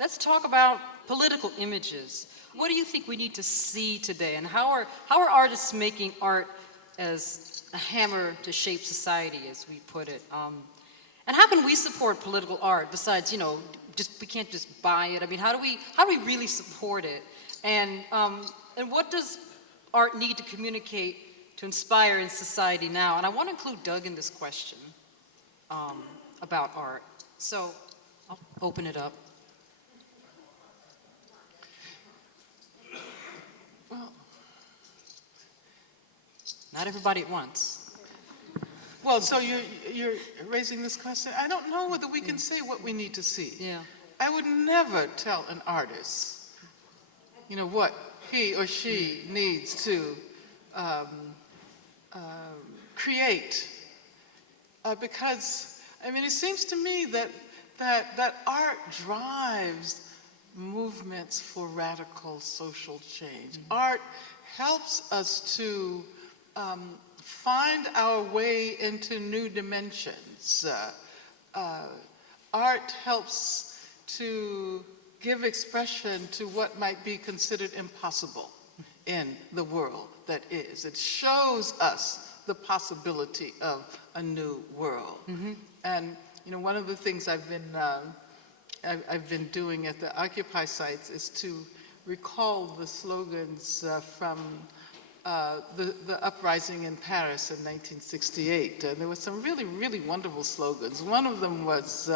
Let's talk about political images. What do you think we need to see today, and how are artists making art as a hammer to shape society, as we put it? And how can we support political art besides, we can't just buy it? I mean, how do we really support it? And what does art need to communicate to inspire in society now? And I want to include Doug in this question about art. So I'll open it up. Well, not everybody at once. Well, so you're raising this question. I don't know whether we can say what we need to see. Yeah. I would never tell an artist, what he or she needs to create, because it seems to me that art drives movements for radical social change. Mm-hmm. Art helps us to find our way into new dimensions. Art helps to give expression to what might be considered impossible in the world that is. It shows us the possibility of a new world. Mm-hmm. And one of the things I've been doing at the Occupy sites is to recall the slogans from the uprising in Paris in 1968. There were some really, really wonderful slogans. One of them was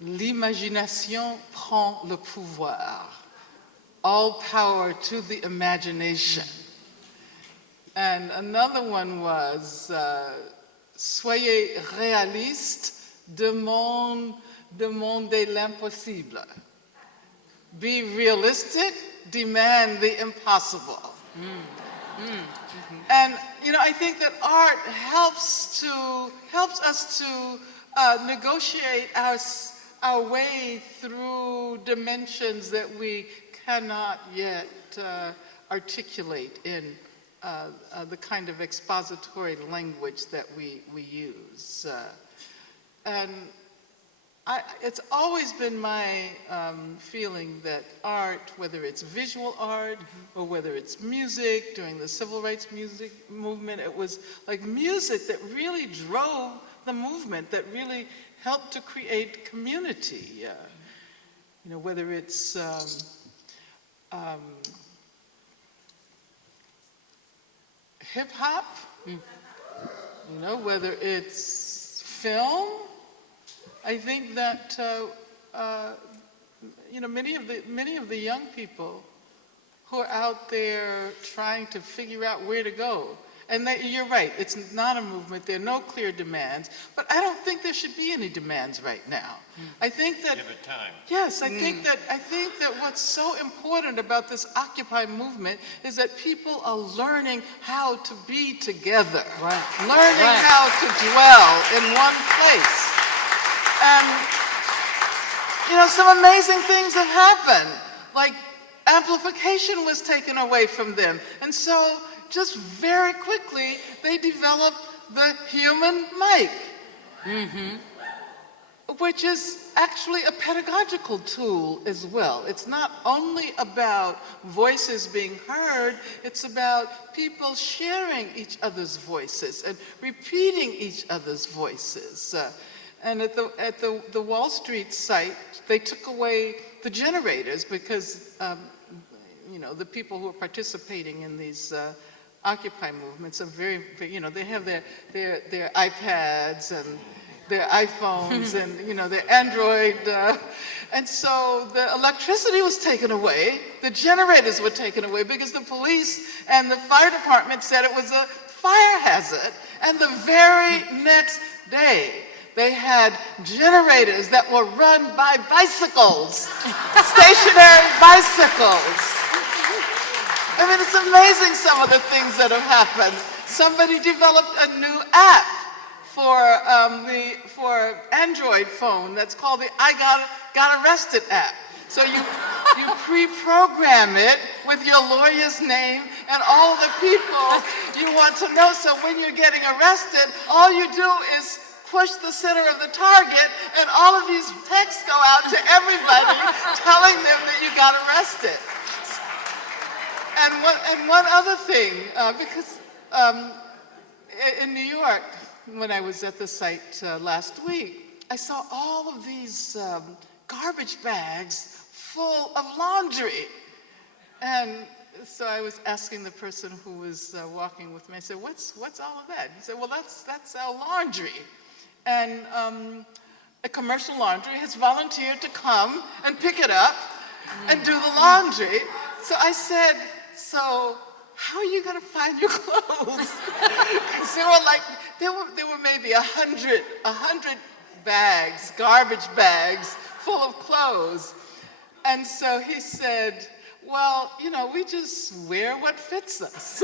l'imagination prend le pouvoir. All power to the imagination. And another one was soyez réaliste, demandez l'impossible. Be realistic, demand the impossible. Mm-hmm. And I think that art helps us to negotiate our way through dimensions that we cannot yet articulate in the kind of expository language that we use. And it's always been my feeling that art, whether it's visual art or whether it's music, during the civil rights music movement, it was like music that really drove the movement, that really helped to create community. Whether it's hip hop, whether it's film. I think that many of the young people who are out there trying to figure out where to go. And you're right, it's not a movement, there are no clear demands, but I don't think there should be any demands right now. I think that, give it time. Yes, I think that what's so important about this Occupy movement is that people are learning how to be together, learning how to dwell in one place. And, some amazing things have happened, like amplification was taken away from them. And so, just very quickly, they developed the human mic, which is actually a pedagogical tool as well. It's not only about voices being heard, it's about people sharing each other's voices and repeating each other's voices. And at the Wall Street site, they took away the generators because, the people who are participating in these Occupy movements are very, they have their iPads and their iPhones and, their Android. And so the electricity was taken away, the generators were taken away because the police and the fire department said it was a fire hazard. And the very next day, they had generators that were run by bicycles, stationary bicycles. It's amazing some of the things that have happened. Somebody developed a new app for Android phone that's called the I Got Arrested app. So you pre-program it with your lawyer's name and all the people you want to know. So when you're getting arrested, all you do is push the center of the target, and all of these texts go out to everybody telling them that you got arrested. And one other thing, because in New York, when I was at the site last week, I saw all of these garbage bags full of laundry. And so I was asking the person who was walking with me, I said, what's all of that? He said, well, that's our laundry. And a commercial laundry has volunteered to come and pick it up and do the laundry. So I said, so how are you going to find your clothes? Because there were maybe 100 bags, garbage bags, full of clothes. And so he said, well, we just wear what fits us.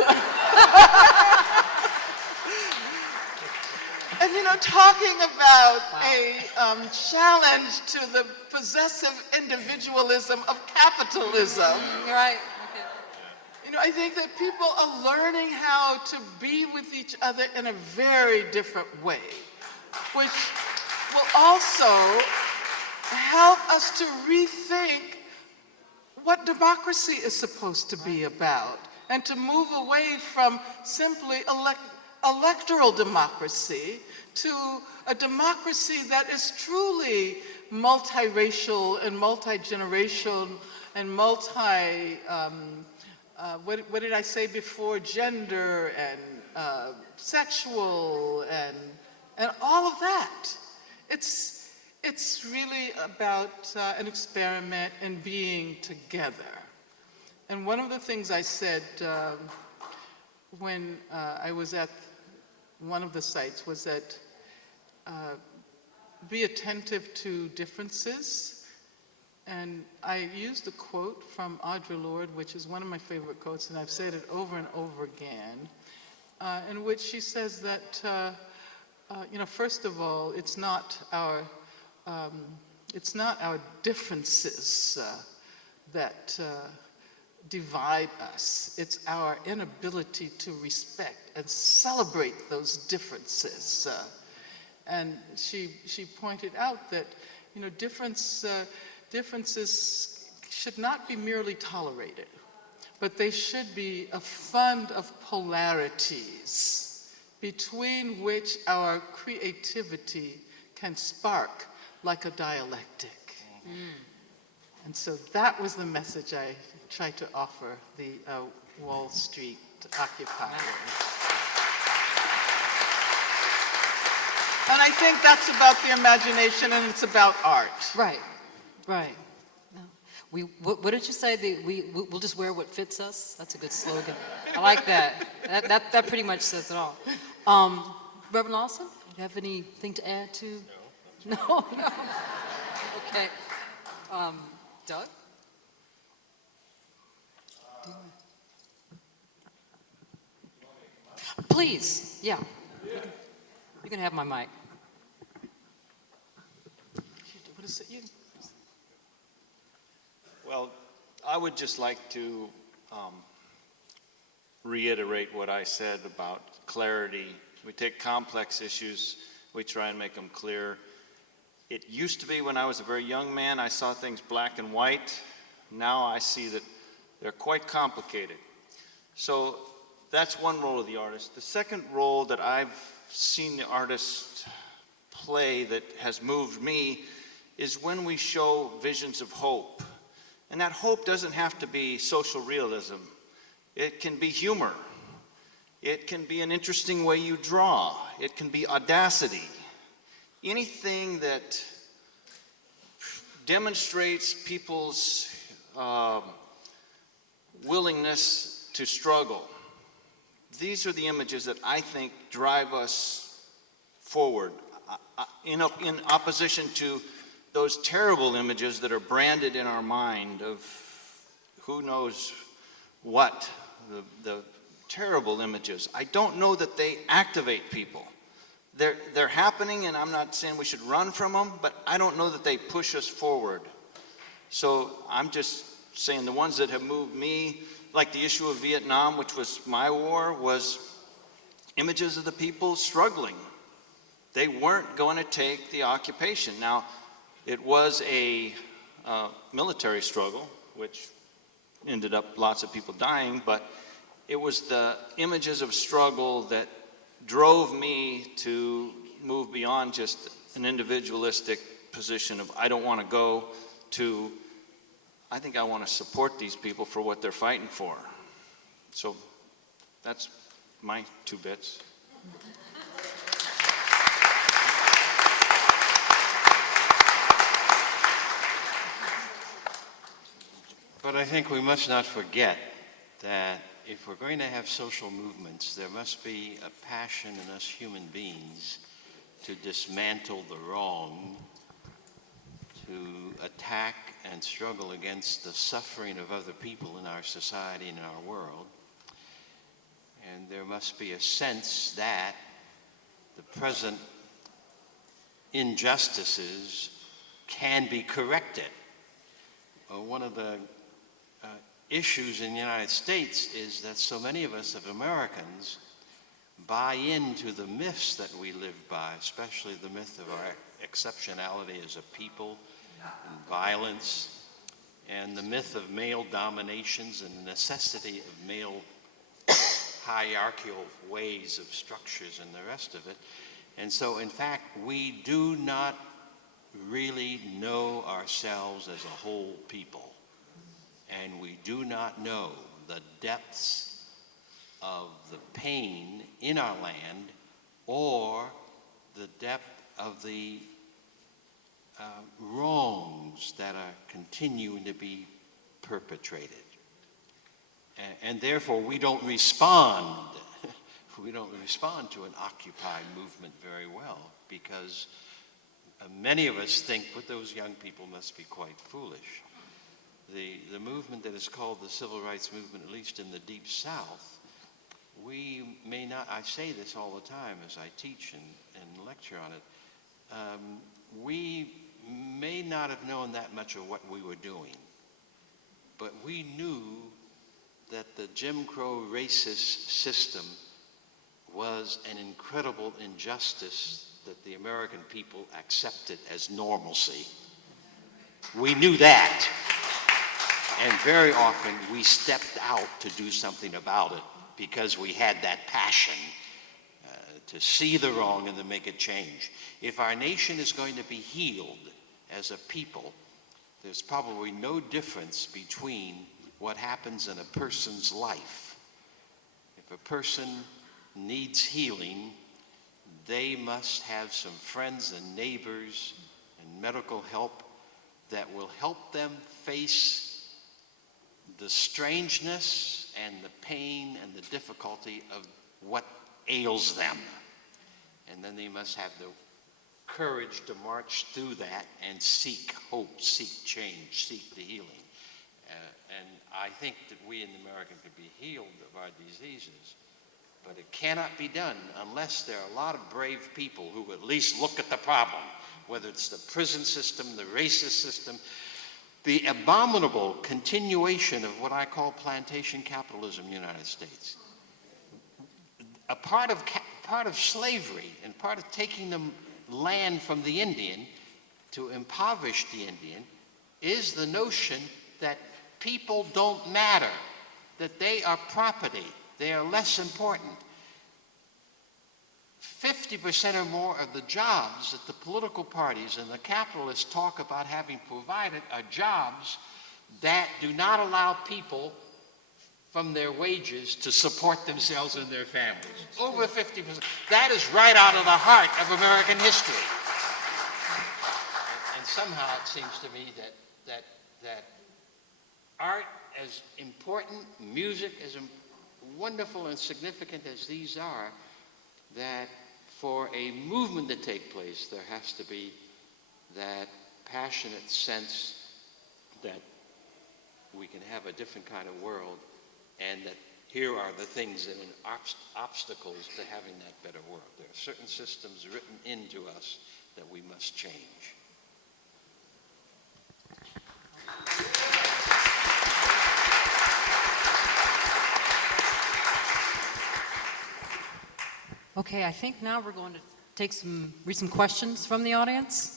And talking about a challenge to the possessive individualism of capitalism. You're right. I think that people are learning how to be with each other in a very different way, which will also help us to rethink what democracy is supposed to be about, and to move away from simply electoral democracy to a democracy that is truly multiracial and multi-generational and what did I say before? Gender and sexual and all of that. It's really about an experiment in being together. And one of the things I said when I was at one of the sites was that be attentive to differences. And I used a quote from Audre Lorde, which is one of my favorite quotes, and I've said it over and over again, in which she says that, first of all, it's not our differences that divide us. It's our inability to respect and celebrate those differences. And she pointed out that, differences should not be merely tolerated, but they should be a fund of polarities between which our creativity can spark like a dialectic. And so that was the message I tried to offer the Wall Street occupiers. And I think that's about the imagination, and it's about art. Right. What did you say? We'll just wear what fits us? That's a good slogan. I like that. That pretty much says it all. Reverend Lawson, do you have anything to add to? No. Okay. Doug? Please, yeah. You can have my mic. What is it? Well, I would just like to reiterate what I said about clarity. We take complex issues, we try and make them clear. It used to be when I was a very young man, I saw things black and white. Now I see that they're quite complicated. So that's one role of the artist. The second role that I've seen the artist play that has moved me is when we show visions of hope. And that hope doesn't have to be social realism. It can be humor. It can be an interesting way you draw. It can be audacity. Anything that demonstrates people's willingness to struggle. These are the images that I think drive us forward in opposition to those terrible images that are branded in our mind of who knows what, the terrible images. I don't know that they activate people. They're happening, and I'm not saying we should run from them, but I don't know that they push us forward. So I'm just saying the ones that have moved me, like the issue of Vietnam, which was my war, was images of the people struggling. they weren't going to take the occupation. Now, it was a military struggle, which ended up lots of people dying, but it was the images of struggle that drove me to move beyond just an individualistic position of I don't want to go to I think I want to support these people for what they're fighting for. So that's my 2 bits. But I think we must not forget that if we're going to have social movements, there must be a passion in us human beings to dismantle the wrong, to attack and struggle against the suffering of other people in our society and in our world. And there must be a sense that the present injustices can be corrected. One of the issues in the United States is that so many of us, of Americans, buy into the myths that we live by, especially the myth of our exceptionality as a people, and violence, and the myth of male dominations and the necessity of male hierarchical ways of structures and the rest of it. And so, in fact, we do not really know ourselves as a whole people. And we do not know the depths of the pain in our land or the depth of the wrongs that are continuing to be perpetrated. And therefore, we don't respond. We don't respond to an Occupy movement very well because many of us think, but those young people must be quite foolish. The movement that is called the Civil Rights Movement, at least in the Deep South, we may not, I say this all the time as I teach and lecture on it, we may not have known that much of what we were doing, but we knew that the Jim Crow racist system was an incredible injustice that the American people accepted as normalcy. We knew that. And very often we stepped out to do something about it because we had that passion to see the wrong and to make a change. If our nation is going to be healed as a people, there's probably no difference between what happens in a person's life. If a person needs healing, they must have some friends and neighbors and medical help that will help them face the strangeness and the pain and the difficulty of what ails them. And then they must have the courage to march through that and seek hope, seek change, seek the healing. And I think that we in America could be healed of our diseases, but it cannot be done unless there are a lot of brave people who at least look at the problem, whether it's the prison system, the racist system, the abominable continuation of what I call plantation capitalism in the United States. A part of slavery and part of taking the land from the Indian to impoverish the Indian is the notion that people don't matter, that they are property, they are less important. 50% or more of the jobs that the political parties and the capitalists talk about having provided are jobs that do not allow people from their wages to support themselves and their families. Over 50%. That is right out of the heart of American history. And somehow it seems to me that art, as important, music, as wonderful and significant as these are, that for a movement to take place, there has to be that passionate sense that we can have a different kind of world, and that here are the things that are obstacles to having that better world. There are certain systems written into us that we must change. Okay, I think now we're going to read some questions from the audience.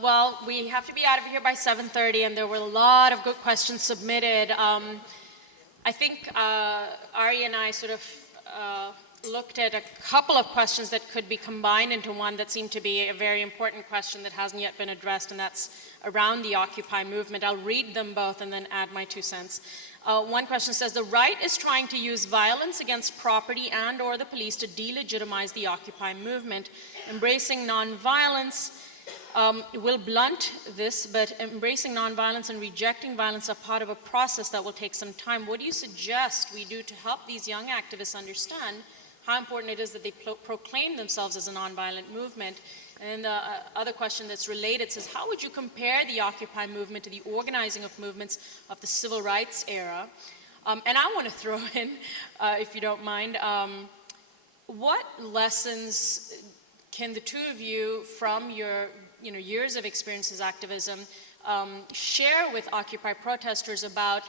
Well, we have to be out of here by 7:30, and there were a lot of good questions submitted. I think Ari and I sort of looked at a couple of questions that could be combined into one that seemed to be a very important question that hasn't yet been addressed, and that's around the Occupy movement. I'll read them both and then add my 2 cents. One question says, the right is trying to use violence against property and or the police to delegitimize the Occupy movement. Embracing nonviolence will blunt this, but embracing nonviolence and rejecting violence are part of a process that will take some time. What do you suggest we do to help these young activists understand how important it is that they proclaim themselves as a nonviolent movement? And the other question that's related says, how would you compare the Occupy movement to the organizing of movements of the civil rights era? And I want to throw in, if you don't mind, what lessons can the two of you, from your years of experience as activism, share with Occupy protesters about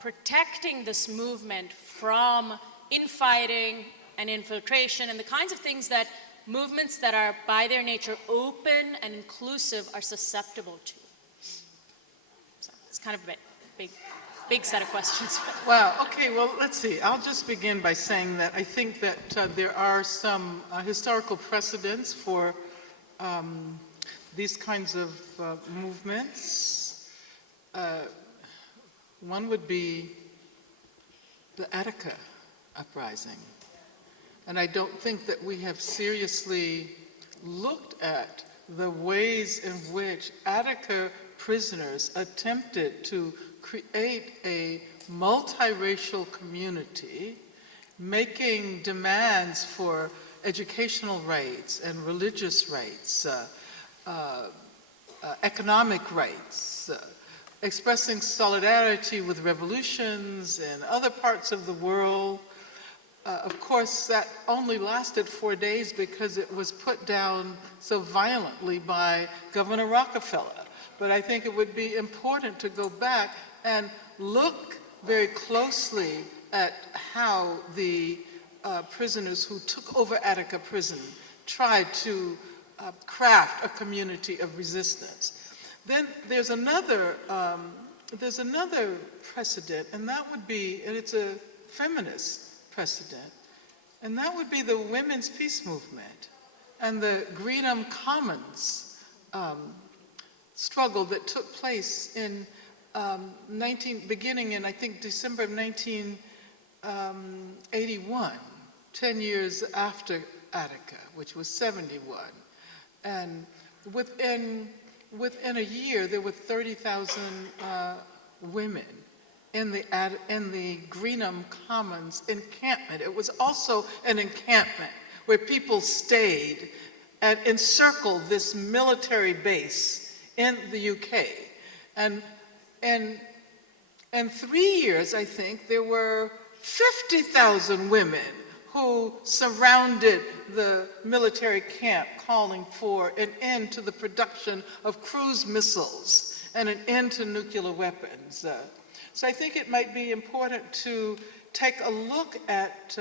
protecting this movement from infighting and infiltration and the kinds of things that movements that are by their nature open and inclusive are susceptible to? So it's kind of a big set of questions. Wow, okay, well, let's see. I'll just begin by saying that I think that there are some historical precedents for these kinds of movements. One would be the Attica uprising. And I don't think that we have seriously looked at the ways in which Attica prisoners attempted to create a multiracial community, making demands for educational rights and religious rights, economic rights, expressing solidarity with revolutions in other parts of the world. Of course, that only lasted 4 days because it was put down so violently by Governor Rockefeller. But I think it would be important to go back and look very closely at how the prisoners who took over Attica prison tried to craft a community of resistance. Then there's another precedent, and that would be, and it's a feminist precedent, and that would be the women's peace movement and the Greenham Commons struggle that took place in beginning in, I think, December of 1981, 10 years after Attica, which was 71. And within a year, there were 30,000 women in the Greenham Commons encampment. It was also an encampment where people stayed and encircled this military base in the UK. And 3 years, I think, there were 50,000 women who surrounded the military camp calling for an end to the production of cruise missiles and an end to nuclear weapons. So I think it might be important to take a look at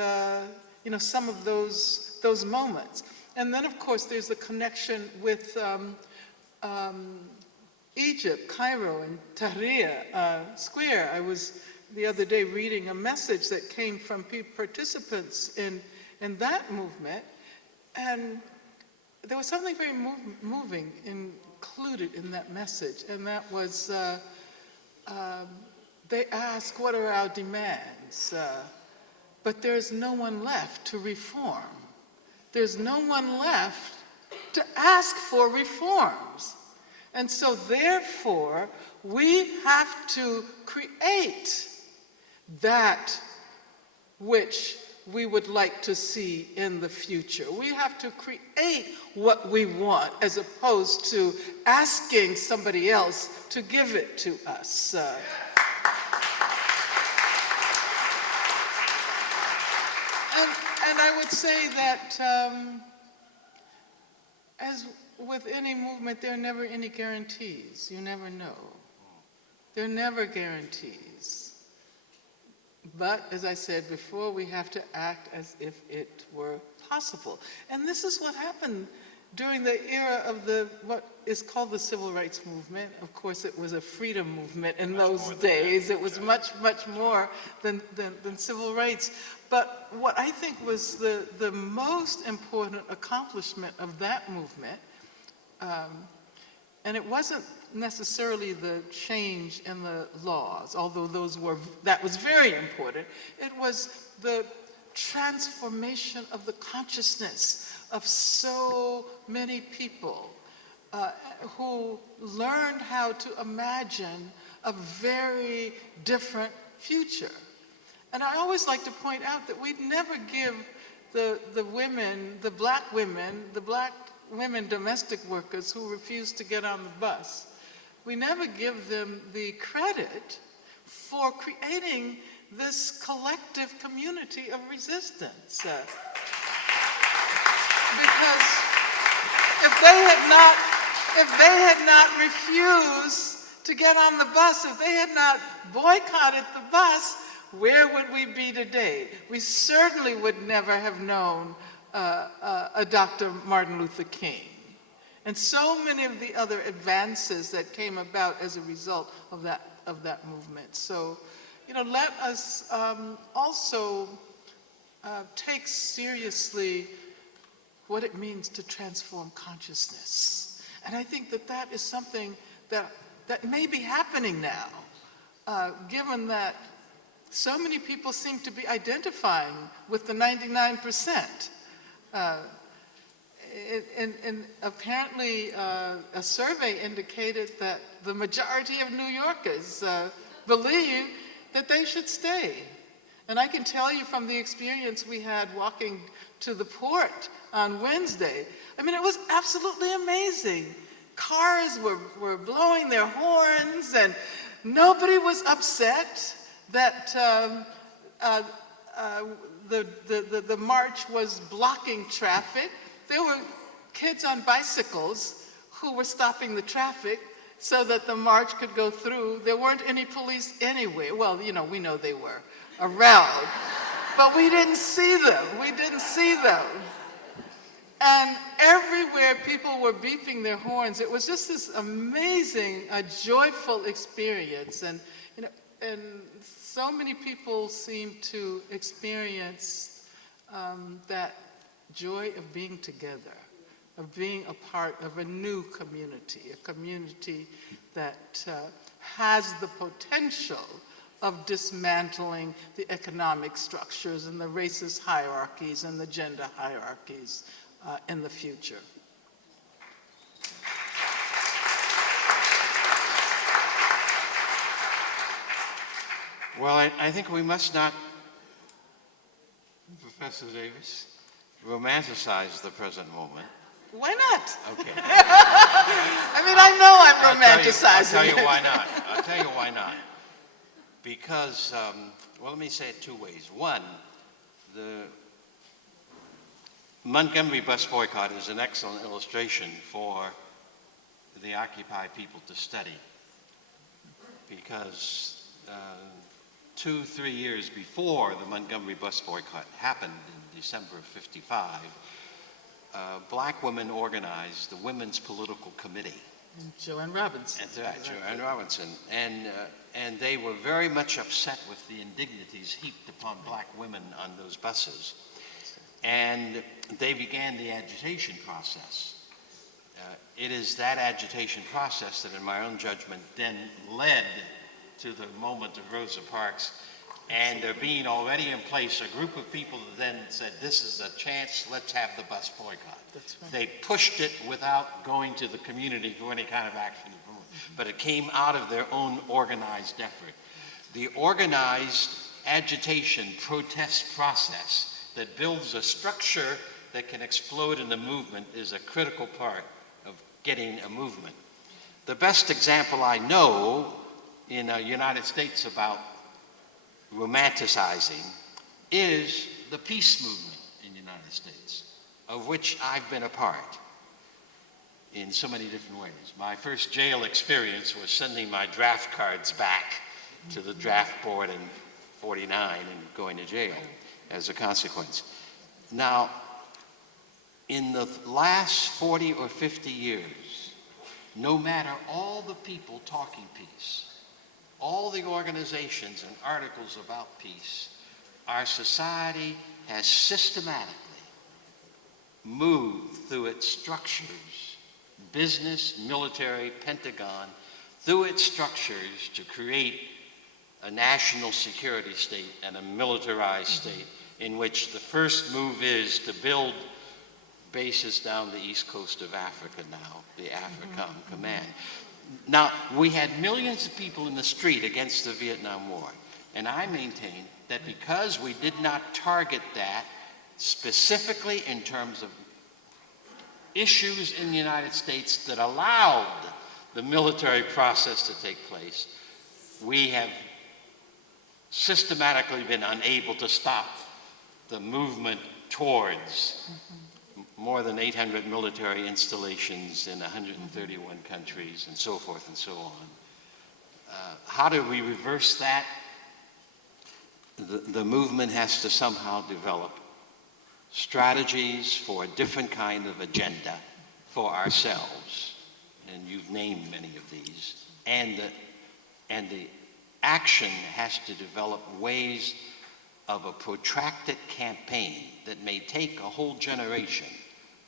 some of those moments. And then, of course, there's the connection with Egypt, Cairo, and Tahrir Square. I was the other day reading a message that came from participants in that movement, and there was something very moving included in that message, and that was they asked, what are our demands? But there's no one left to reform. There's no one left to ask for reforms. And so therefore, we have to create that which we would like to see in the future. We have to create what we want as opposed to asking somebody else to give it to us. And I would say that as with any movement, there are never any guarantees. You never know. They're never guarantees. But as I said before, we have to act as if it were possible. And this is what happened during the era of what is called the Civil Rights Movement. Of course, it was a freedom movement in those days. It was much, much more than civil rights. But what I think was the most important accomplishment of that movement, and it wasn't necessarily the change in the laws, although that was very important. It was the transformation of the consciousness of so many people who learned how to imagine a very different future. And I always like to point out that we'd never give the black women domestic workers who refused to get on the bus, we never give them the credit for creating this collective community of resistance. Because if they had not refused to get on the bus, if they had not boycotted the bus, where would we be today? We certainly would never have known a Dr. Martin Luther King, and so many of the other advances that came about as a result of that movement. So, let us also take seriously what it means to transform consciousness. And I think that is something that may be happening now, given that so many people seem to be identifying with the 99%. And apparently, a survey indicated that the majority of New Yorkers believe that they should stay. And I can tell you from the experience we had walking to the port on Wednesday, I mean, it was absolutely amazing. Cars were blowing their horns, and nobody was upset that the march was blocking traffic. There were kids on bicycles who were stopping the traffic so that the march could go through. There weren't any police anywhere. Well, we know they were around, but we didn't see them. We didn't see them. And everywhere people were beeping their horns. It was just this amazing, joyful experience. And so many people seem to experience that joy of being together, of being a part of a new community, a community that has the potential of dismantling the economic structures and the racist hierarchies and the gender hierarchies in the future. Well, I think we must not, Professor Davis, romanticize the present moment. Why not? Okay. I mean, I know I'm romanticizing I'll tell you it. why not. I'll tell you why not. Because, well, let me say it two ways. One, the Montgomery bus boycott is an excellent illustration for the Occupy people to study. Because 2-3 years before the Montgomery bus boycott happened in December of '55, black women organized the Women's Political Committee. And Joanne Robinson. That's right, Joanne Robinson. And they were very much upset with the indignities heaped upon black women on those buses. And they began the agitation process. It is that agitation process that, in my own judgment, then led to the moment of Rosa Parks, and there being already in place a group of people that then said, this is a chance, let's have the bus boycott. That's right. They pushed it without going to the community for any kind of action, but it came out of their own organized effort. The organized agitation protest process that builds a structure that can explode in a movement is a critical part of getting a movement. The best example I know in the United States about romanticizing is the peace movement in the United States, of which I've been a part. in so many different ways. My first jail experience was sending my draft cards back to the draft board in '49 and going to jail as a consequence. Now, in the last 40 or 50 years, no matter all the people talking peace, all the organizations and articles about peace, our society has systematically moved through its structures, business, military, Pentagon, through its structures to create a national security state and a militarized state in which the first move is to build bases down the east coast of Africa now, the AFRICOM Command. Now, we had millions of people in the street against the Vietnam War, and I maintain that because we did not target that specifically in terms of issues in the United States that allowed the military process to take place, we have systematically been unable to stop the movement towards more than 800 military installations in 131 countries and so forth and so on. How do we reverse that? The movement has to somehow develop strategies for a different kind of agenda for ourselves, and you've named many of these, and the action has to develop ways of a protracted campaign that may take a whole generation,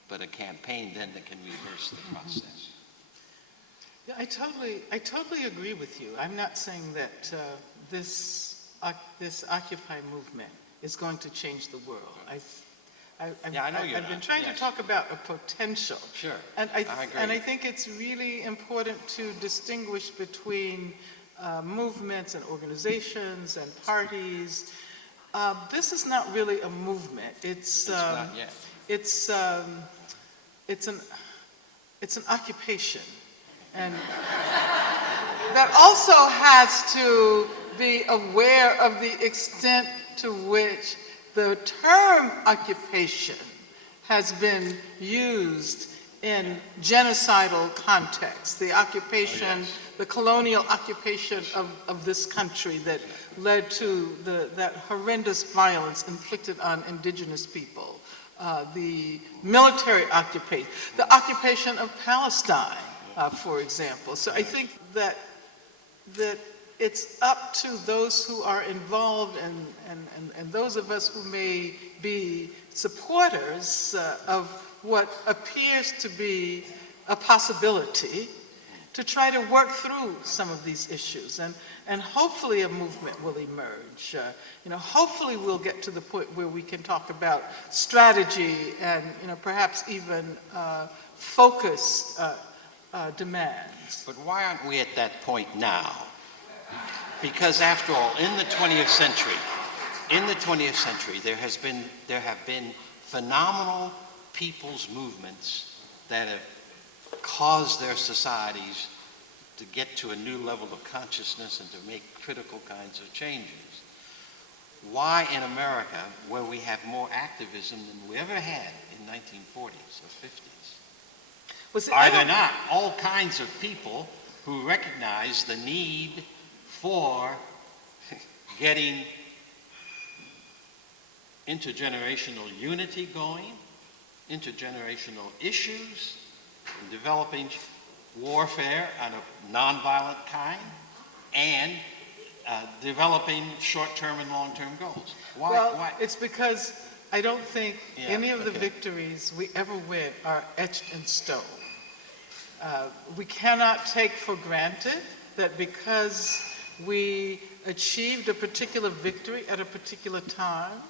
but a campaign then that can reverse the process. Yeah, I totally agree with you. I'm not saying that this Occupy movement is going to change the world. I've been trying to talk about a potential. Sure, And I agree. And I think it's really important to distinguish between movements and organizations and parties. This is not really a movement. It's not yet. It's an occupation, and that also has to be aware of the extent to which the term occupation has been used in genocidal contexts. The occupation, the colonial occupation of this country that led to that horrendous violence inflicted on indigenous people. The military occupation, the occupation of Palestine, for example. So I think that it's up to those who are involved and those of us who may be supporters of what appears to be a possibility to try to work through some of these issues, and hopefully a movement will emerge. Hopefully we'll get to the point where we can talk about strategy and perhaps even focused demands. But why aren't we at that point now? Because after all, in the 20th century, there have been phenomenal people's movements that have caused their societies to get to a new level of consciousness and to make critical kinds of changes. Why in America, where we have more activism than we ever had in 1940s or 50s, are there not all kinds of people who recognize the need for getting intergenerational unity going, intergenerational issues, and developing warfare on a nonviolent kind, and developing short-term and long-term goals? Why? It's because I don't think any of the victories we ever win are etched in stone. We cannot take for granted that because we achieved a particular victory at a particular time,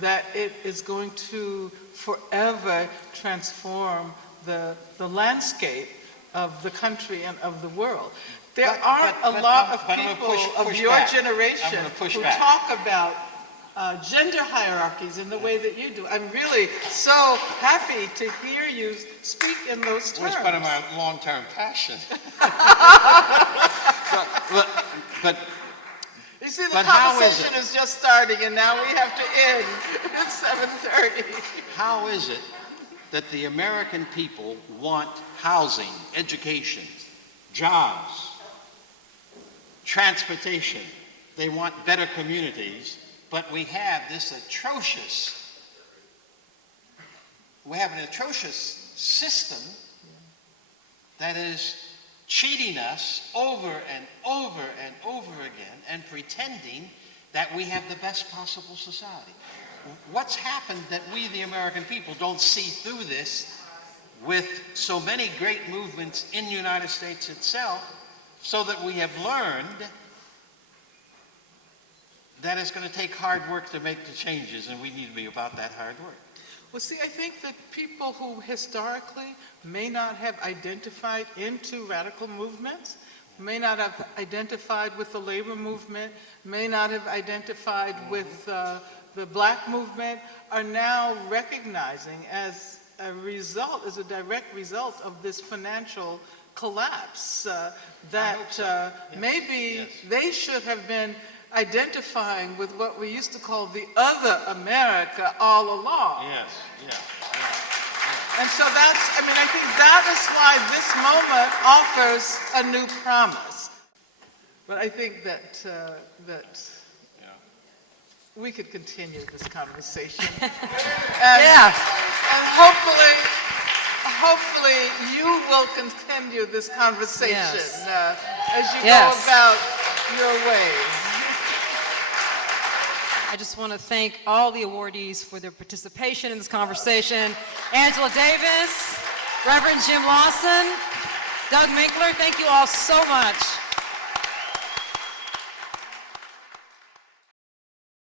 that it is going to forever transform the landscape of the country and of the world. There aren't a lot of people of your generation who talk about gender hierarchies in the way that you do. I'm really so happy to hear you speak in those terms. It's part of my long-term passion. But you see, the conversation is just starting, and now we have to end at 7:30. How is it that the American people want housing, education, jobs, transportation. They want better communities, but we have an atrocious system that is cheating us over and over and over again and pretending that we have the best possible society. What's happened that we, the American people, don't see through this with so many great movements in the United States itself, so that we have learned that it's going to take hard work to make the changes, and we need to be about that hard work. Well, see, I think that people who historically may not have identified into radical movements, may not have identified with the labor movement, may not have identified with the Black movement, are now recognizing as a result, as a direct result of this financial collapse, that maybe they should have been identifying with what we used to call the other America all along. Yes, And so that's, I mean, I think that is why this moment offers a new promise. But I think that, we could continue this conversation. And hopefully you will continue this conversation as you go about your ways. I just want to thank all the awardees for their participation in this conversation. Angela Davis, Reverend Jim Lawson, Doug Minkler, thank you all so much.